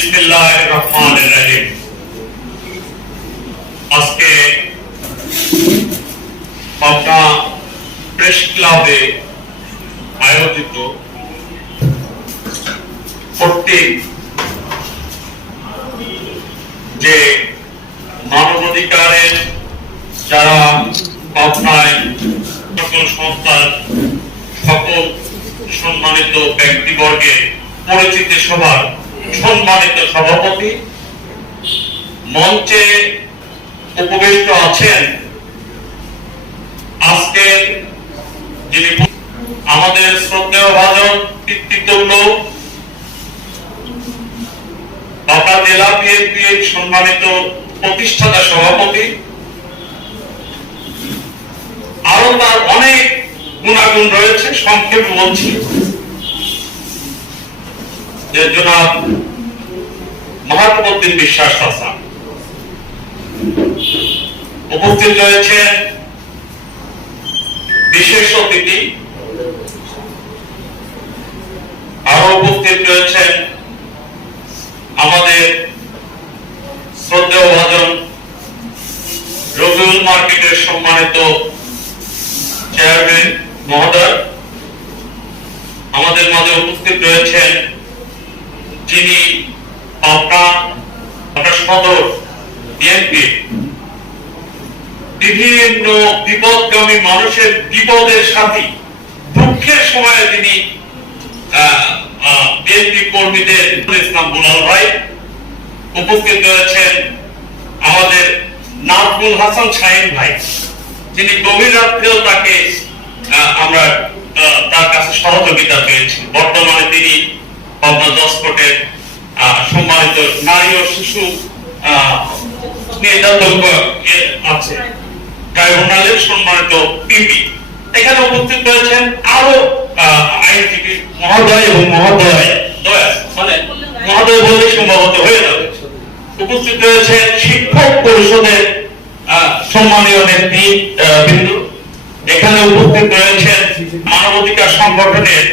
বিসমিল্লাহির রহমানির রহিম। আজকে পাবনা প্রেস ক্লাবে আয়োজিত কর্তৃক যে মানবাধিকারের যারা পাবনায় সকল সংস্থার সকল সম্মানিত ব্যক্তিবর্গের পরিচিতি সভার সম্মানিত সভাপতি, মঞ্চে উপবিষ্ট আছেন আজকে যিনি আমাদের শ্রদ্ধেয় ভাজন পিতৃতুল্য পাবনা জেলা বিএনপির সম্মানিত প্রতিষ্ঠাতা সভাপতি, আরো তার অনেক গুণাগুণ রয়েছে, সংক্ষেপে বলছি যে জনাব মাহবুবউদ্দিন বিশ্বাস হাসান উপস্থিত রয়েছেন। বিশেষ অতিথি আরো উপস্থিত রয়েছেন আমাদের শ্রদ্ধেয় ভাজন রবিউল মার্কেটের সম্মানিত চেয়ারম্যান মহোদয়। আমাদের মাঝে উপস্থিত রয়েছেন যিনি পাবনা সদর বিএনপি বিভিন্ন বিপদগামী মানুষের বিপদের সাথী, দুঃখের সময়ে তিনি বিএনপি কর্মীদের ইসলাম বুলাল ভাই। উপস্থিত রয়েছেন আমাদের নাজমুল হাসান শাহিন ভাই, যিনি গভীর রাত্রেও তাকে আমরা তার কাছে সহযোগিতা পেয়েছি। বর্তমানে তিনি পাবনা 10 কোটের সম্মানিত নারী ও শিশু আছে ট্রাইব্যুনালের সম্মানিত পিপি। এখানে উপস্থিত রয়েছেন আরো আইনজীবী মহোদয় এবং মহোদয় মানে মহোদয় বললে সম্ভবত হয়ে যাবে। উপস্থিত রয়েছেন শিক্ষক পরিষদের সম্মানীয় নেতৃবৃন্দ। এখানে উপস্থিত রয়েছেন মানবাধিকার সংগঠনের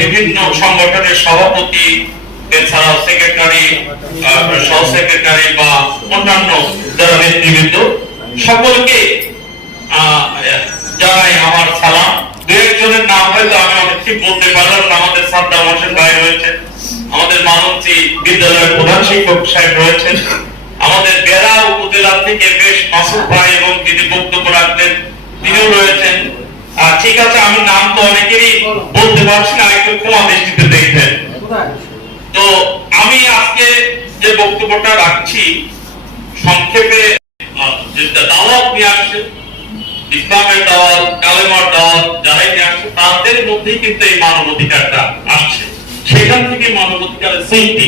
বিভিন্ন সংগঠনের সভাপতি, এছাড়াও সেক্রেটারি, সহ সেক্রেটারি বা অন্যান্য যারা নেতৃবৃন্দ, সকলকে জানাই আমার সালাম। দু একজনের নাম হয়তো আমি অনেক ঠিক বলতে পারলাম না। আমাদের সাদ্দাম হোসেন ভাই রয়েছেন, আমাদের মানবচি বিদ্যালয়ের প্রধান শিক্ষক সাহেব রয়েছেন, আমাদের বেড়া উপজেলা থেকে বেশ মাসুদ ভাই এবং যিনি বক্তব্য রাখবেন তিনিও রয়েছেন। ঠিক আছে, আমি নাম তো অনেকেরই বলতে পারছি না, একটু ক্ষমা দৃষ্টিতে দেখবেন। তো আমি আজকে যে বক্তব্যটা রাখছি সংক্ষেপে দাওয়াত নিয়ে আসছে, ইসলামের দাওয়াত, কালেমার দাওয়াত যারাই নিয়ে আসছে তাদের মধ্যেই কিন্তু এই মানবাধিকারটা আসছে। সেখান থেকে মানবাধিকারের সৃষ্টি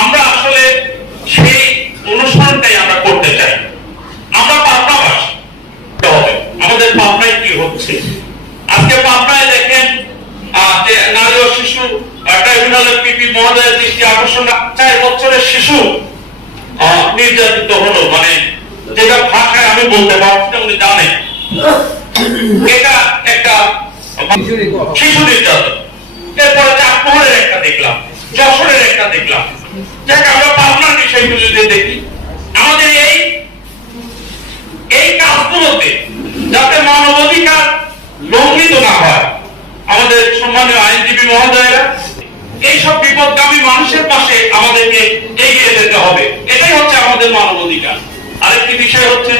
আমরা আসলে সেই অনুষ্ঠানটাই আমরা করতে চাই। আমরা পাবনাবাসী, আমাদের পাবনায় কি হচ্ছে আজকে পাবনায় দেখেন যে নারী ও শিশু ট্রাইব্যুনালের পিপি মহোদয়ের দৃষ্টি আকর্ষণ, 4 বছরের শিশু নির্যাতিত হলো, মানে যেটা ভাষায় আমি বলতে পারছি না, উনি জানেন এটা একটা শিশু নির্যাতন। এরপরে চাঁদপুরের একটা দেখলাম, যশোরের একটা দেখলাম। যাকে আমরা পাবনার বিষয়গুলো যদি দেখি, আমাদের এই কাজগুলোতে যাতে মানবাধিকার লঙ্ঘিত না হয়, আমাদের সম্মানীয় আইনজীবী মহোদয়েরা এইসব বিপদগামী মানুষের পাশে আমাদেরকে এগিয়ে যেতে হবে। এটাই হচ্ছে আমাদের মানবাধিকার। আরেকটি বিষয় হচ্ছে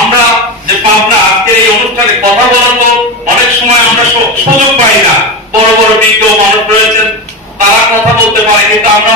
আমরা যে পাবনা আজকের এই অনুষ্ঠানে কথা বলার তো অনেক সময় আমরা সুযোগ পাই না। বড় বড় বিজ্ঞ মানুষ রয়েছেন, তারা কথা বলতে পারে, কিন্তু আমরা